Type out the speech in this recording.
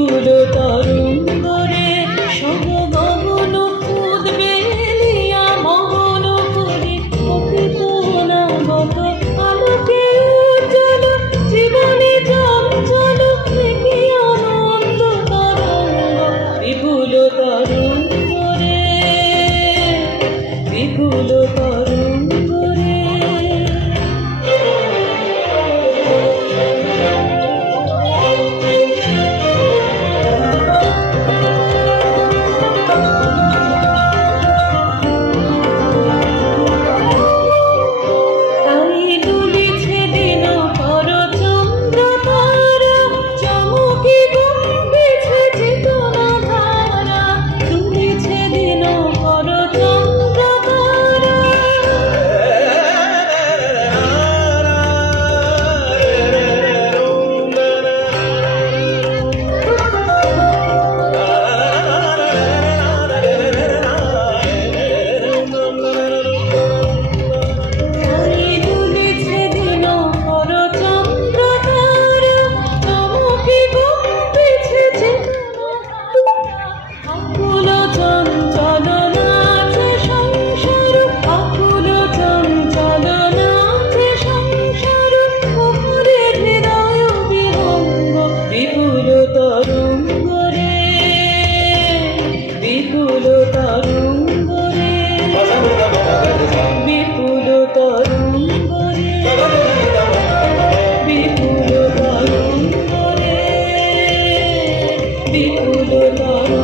বিপুল তরঙ্গরে সমগগন উদ্বেলিয়া মগন করি অকৃতনাগত আলোকে উজ্জ্বল জীবনে চঞ্চল দেখি আনন্দ তরঙ্গ বিপুল তরঙ্গরে বিপুল তরঙ্গরে। বিপুল তরঙ্গরে বিপুল তরঙ্গরে বিপুল তরঙ্গরে বিপুল তরঙ্গরে।